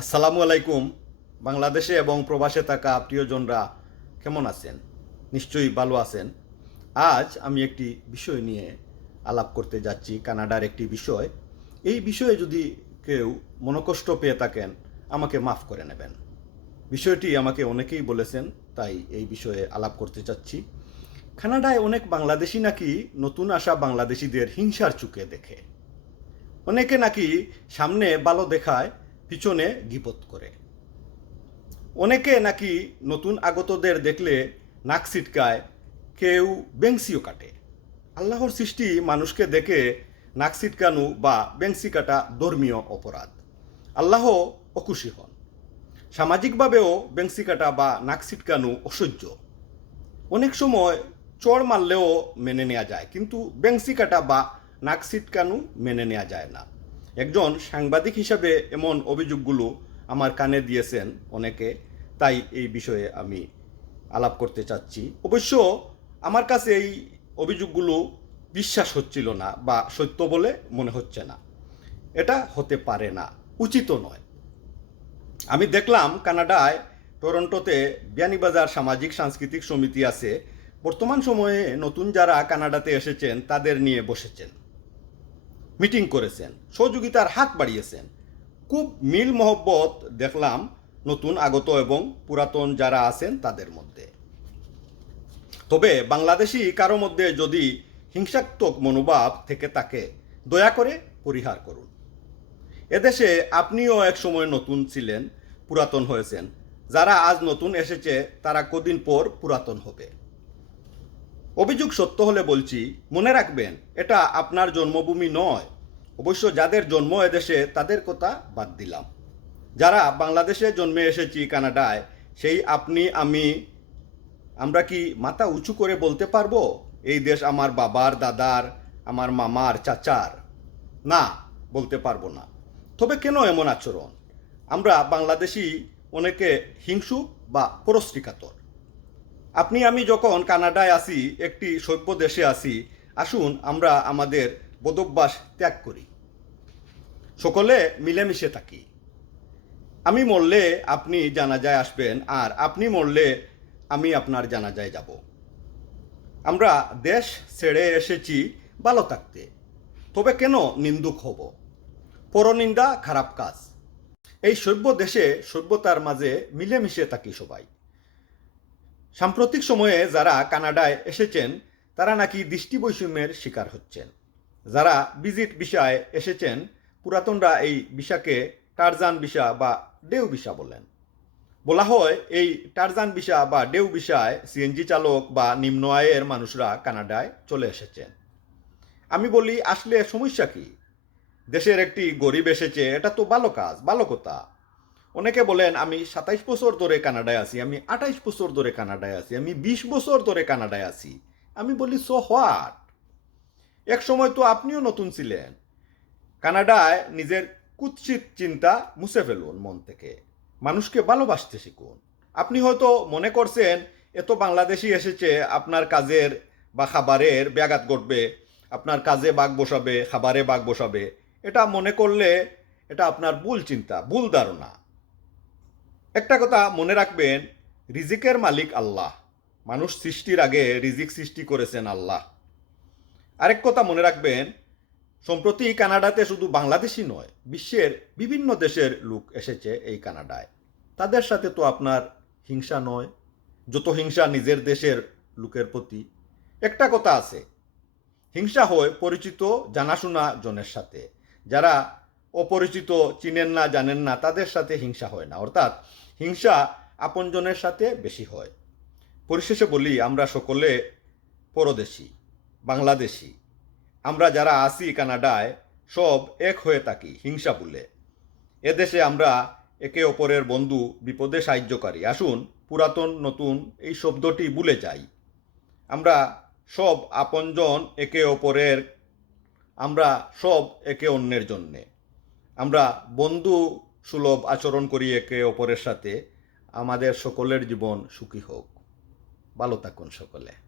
আসসালামু আলাইকুম। বাংলাদেশে এবং প্রবাসে থাকা প্রিয়জনরা কেমন আছেন? নিশ্চয়ই ভালো আছেন। আজ আমি একটি বিষয় নিয়ে আলাপ করতে যাচ্ছি, কানাডার একটি বিষয়। এই বিষয়ে যদি কেউ মনকষ্ট পেয়ে থাকেন, আমাকে মাফ করে নেবেন। বিষয়টি আমাকে অনেকেই বলেছেন, তাই এই বিষয়ে আলাপ করতে চাচ্ছি কানাডায় অনেক বাংলাদেশি নাকি নতুন আসা বাংলাদেশিদের হিংসার চুকে দেখে। অনেকে নাকি সামনে ভালো দেখায় পিছনে গিবত করে। অনেকে নাকি নতুন আগতদের দেখলে নাক ছিটকায়, কেউ বেংসিও কাটে। আল্লাহর সৃষ্টি মানুষকে দেখে নাক ছিটকানো বা বেংসি কাটা ধর্মীয় অপরাধ। আল্লাহ অকুশি হন। সামাজিকভাবেও বেংসি কাটা বা নাক ছিটকানো অসহ্য। অনেক সময় চড় মারলেও মেনে নেওয়া যায়, কিন্তু বেংসি কাটা বা নাক ছিটকানো মেনে নেওয়া যায় না। একজন সাংবাদিক হিসাবে এমন অভিযোগগুলো আমার কানে দিয়েছেন অনেকে, তাই এই বিষয়ে আমি আলাপ করতে চাচ্ছি। অবশ্য আমার কাছে এই অভিযোগগুলো বিশ্বাস হচ্ছিল না বা সত্য বলে মনে হচ্ছে না। এটা হতে পারে না উচিত নয়। আমি দেখলাম কানাডায়, টরন্টোতে বিয়ানীবাজার সামাজিক সাংস্কৃতিক সমিতি আছে। বর্তমান সময়ে নতুন যারা কানাডাতে এসেছেন, তাদের নিয়ে বসেছেন। মিটিং করেছেন, সহযোগিতার হাত বাড়িয়েছেন। খুব মিল মহব্বত দেখলাম নতুন, আগত এবং পুরাতন যারা আছেন তাদের মধ্যে। তবে বাংলাদেশি কারও মধ্যে যদি হিংসাত্মক মনোভাব থেকে থাকে দয়া করে পরিহার করুন। এদেশে আপনিও এক সময় নতুন ছিলেন, পুরাতন হয়েছেন। যারা আজ নতুন এসেছে, তারা কদিন পর পুরাতন হবে। অভিযোগ সত্য হলে বলছি, মনে রাখবেন, এটা আপনার জন্মভূমি নয়। অবশ্য যাদের জন্ম এদেশে, তাদের কথা বাদ দিলাম। যারা বাংলাদেশে জন্মে এসেছি কানাডায়, সেই আপনি, আমি, আমরা কি মাথা উঁচু করে বলতে পারব? এই দেশ আমার বাবার, দাদার, আমার মামার, চাচার। না, বলতে পারব না। তবে কেন এমন আচরণ? আমরা বাংলাদেশি অনেকে হিংসুক বা পরশ্রীকাতর আপনি, আমি যখন কানাডায় আসি একটি সভ্য দেশে আসি আসুন আমরা আমাদের বদভ্যাস ত্যাগ করি। সকলে মিলেমিশে থাকি। আমি মরলে আপনি জানাজায় আসবেন, আর আপনি মরলে আমি আপনার জানাজায় যাব। আমরা দেশ ছেড়ে এসেছি ভালো থাকতে। তবে কেন নিন্দুক হব? পরনিন্দা, খারাপ কাজ। এই সভ্য দেশে সভ্যতার মাঝে মিলেমিশে থাকি সবাই। সাম্প্রতিক সময়ে যারা কানাডায় এসেছেন, তারা নাকি দৃষ্টি বৈষম্যের শিকার হচ্ছেন। যারা ভিজিট বিষয় এসেছেন, পুরাতনরা এই বিষাকে টারজান বিষা বা ডেউ বিষা বলেন বলা হয়, এই টারজান বিষা বা ডেউ বিষায় সিএনজি চালক বা নিম্ন আয়ের মানুষরা কানাডায় চলে এসেছেন। আমি বলি, আসলে সমস্যা কি? দেশের একটি গরিব এসেছে, এটা তো ভালো কাজ, ভালো কথা। অনেকে বলেন, আমি সাতাইশ বছর ধরে কানাডায় আছি, আমি আঠাইশ বছর ধরে কানাডায় আছি, আমি বিশ বছর ধরে কানাডায় আছি। আমি বলি সো হোয়াট এক সময় তো আপনিও নতুন ছিলেন। কানাডায় নিজের কুৎসিত চিন্তা মুছে ফেলুন মন থেকে। মানুষকে ভালোবাসতে শিখুন। আপনি হয়তো মনে করছেন, এত বাংলাদেশি এসেছে, আপনার কাজের বা খাবারের ব্যাঘাত ঘটবে, আপনার কাজে বাঘ বসাবে, খাবারে বাঘ বসাবে। এটা মনে করলে এটা আপনার ভুল চিন্তা, ভুল ধারণা। একটা কথা মনে রাখবেন, রিজিকের মালিক আল্লাহ। মানুষ সৃষ্টির আগে রিজিক সৃষ্টি করেছেন আল্লাহ। আরেক কথা মনে রাখবেন, সম্প্রতি কানাডাতে শুধু বাংলাদেশি নয়, বিশ্বের বিভিন্ন দেশের লোক এসেছে এই কানাডায়। তাদের সাথে তো আপনার হিংসা নয়, যত হিংসা নিজের দেশের লোকের প্রতি। একটা কথা আছে, হিংসা হয় পরিচিত জানাশোনা জনের সাথে। যারা অপরিচিত, চিনেন না, জানেন না, তাদের সাথে হিংসা হয় না। অর্থাৎ হিংসা আপনজনের সাথে বেশি হয়। পরিশেষে বলি, আমরা সকলে পরদেশি, বাংলাদেশি। আমরা যারা আসি কানাডায়, সব এক হয়ে থাকি, হিংসা বলে। এদেশে আমরা একে অপরের বন্ধু, বিপদে সাহায্যকারী। আসুন, পুরাতন, নতুন, এই শব্দটি ভুলে যাই। আমরা সব আপনজন একে অপরের, আমরা সব একে অন্যের জন্যে। আমরা বন্ধু সুলভ আচরণ করি একে অপরের সাথে। আমাদের সকলের জীবন সুখী হোক। ভালো থাকুন সকলে।